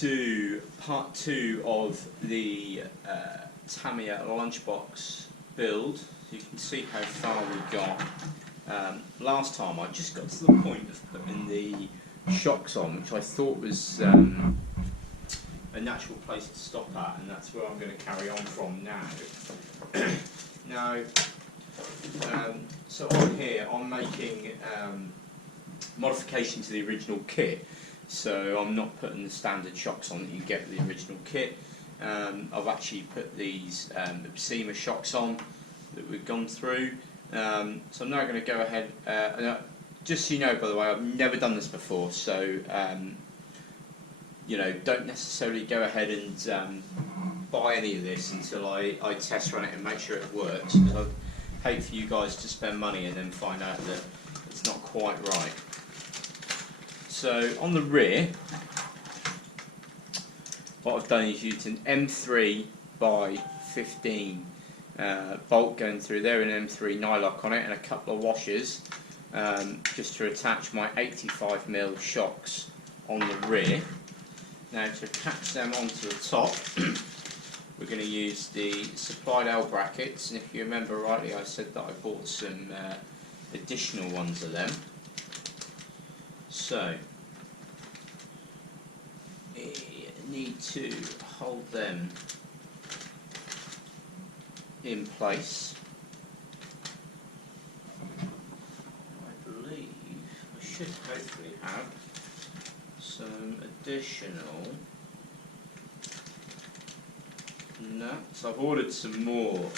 to part 2 of the Tamiya Lunchbox build. You can see how far we got. Last time I just got to the point of putting the shocks on, which I thought was a natural place to stop at, and that's where I'm going to carry on from now. So on here I'm making modification to the original kit. So I'm not putting the standard shocks on that you get with the original kit. I've actually put these Tamiya shocks on that we've gone through. So I'm now going to go ahead, just so you know, by the way, I've never done this before, so you know, don't necessarily go ahead and buy any of this until I test run it and make sure it works, because I'd hate for you guys to spend money and then find out that it's not quite right. So on the rear, what I've done is used an M3 by 15 bolt going through there, an M3 nylock on it, and a couple of washers just to attach my 85mm shocks on the rear. Now to attach them onto the top, we're going to use the supplied L brackets, and if you remember rightly, I said that I bought some additional ones of them. So you need to hold them in place. I believe I should hopefully have some additional nuts. I've ordered some more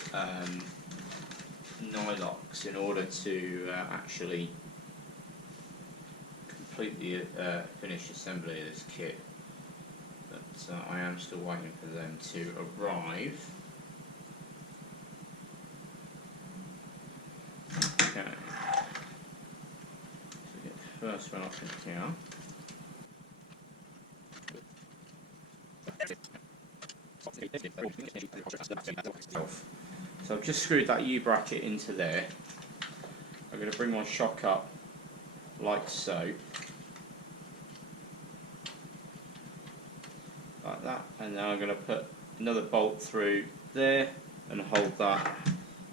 nylocks in order to actually complete the finished assembly of this kit, but I am still waiting for them to arrive. Okay, so get the first one off in here. So I've just screwed that U-bracket into there. I'm going to bring my shock up like so, like that, and then I'm going to put another bolt through there and hold that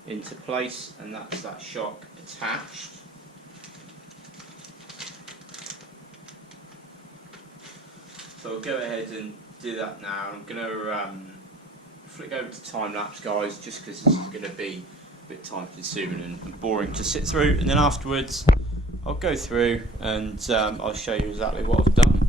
into place, and that's that shock attached. So I'll go ahead and do that now. I'm going to flick over to Timelapse, guys, just because this is going to be a bit time consuming and boring to sit through, and then afterwards I'll go through and I'll show you exactly what I've done.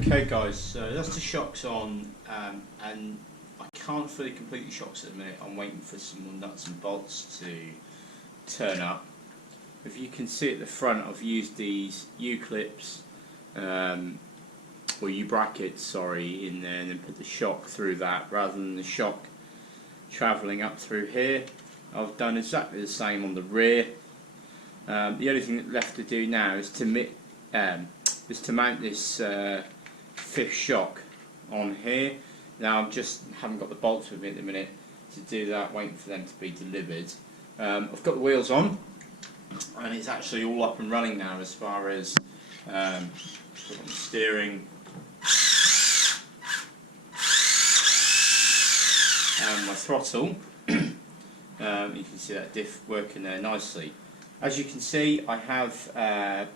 Okay guys, so that's the shocks on, and I can't fully complete the shocks at the minute. I'm waiting for some more nuts and bolts to turn up. If you can see at the front, I've used these U-clips, or U-brackets, sorry, in there, and then put the shock through that, rather than the shock travelling up through here. I've done exactly the same on the rear. The only thing left to do now is to mount this fifth shock on here. Now I just haven't got the bolts with me at the minute to do that, waiting for them to be delivered. I've got the wheels on, and it's actually all up and running now as far as steering and my throttle. You can see that diff working there nicely. As you can see, I have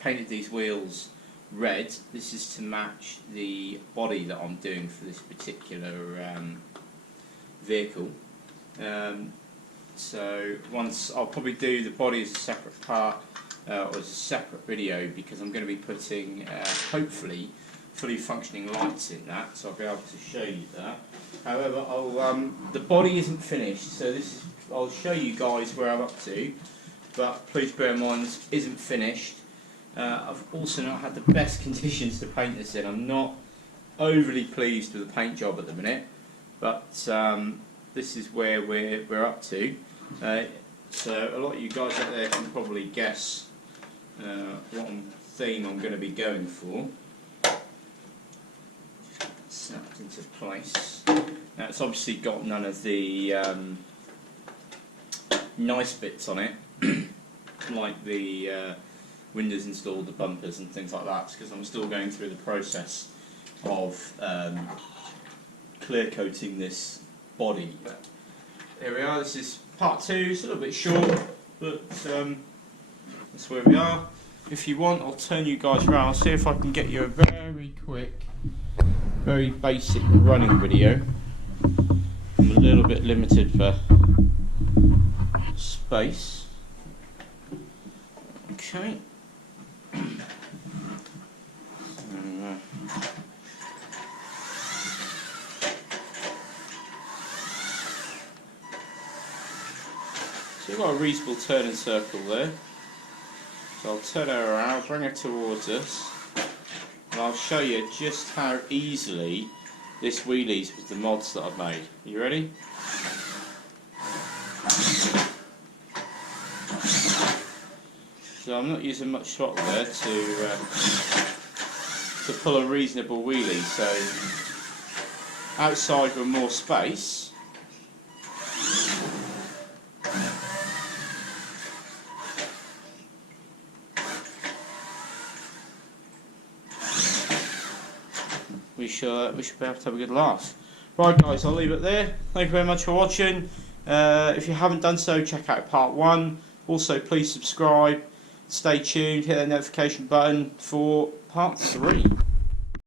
painted these wheels red. This is to match the body that I'm doing for this particular vehicle. So once I'll probably do the body as a separate part or as a separate video, because I'm going to be putting hopefully fully functioning lights in that, so I'll be able to show you that. However, the body isn't finished, so I'll show you guys where I'm up to, but please bear in mind this isn't finished. I've also not had the best conditions to paint this in. I'm not overly pleased with the paint job at the minute, but this is where we're up to. So a lot of you guys out there can probably guess what theme I'm going to be going for. snapped into place. Now it's obviously got none of the nice bits on it, like the windows installed, the bumpers and things like that, because I'm still going through the process of clear coating this body. But here we are, this is part 2, it's a little bit short, but that's where we are. If you want, I'll turn you guys around, I'll see if I can get you a very quick, very basic running video. I'm a little bit limited for space. Okay. So we've got a reasonable turning circle there. So I'll turn her around, I'll bring her towards us, and I'll show you just how easily this wheelies with the mods that I've made. You ready? So I'm not using much throttle there to pull a reasonable wheelie. So outside with more space, we should be able to have a good laugh. Right guys, I'll leave it there. Thank you very much for watching. If you haven't done so, check out part 1. Also please subscribe, stay tuned, hit that notification button for part 3.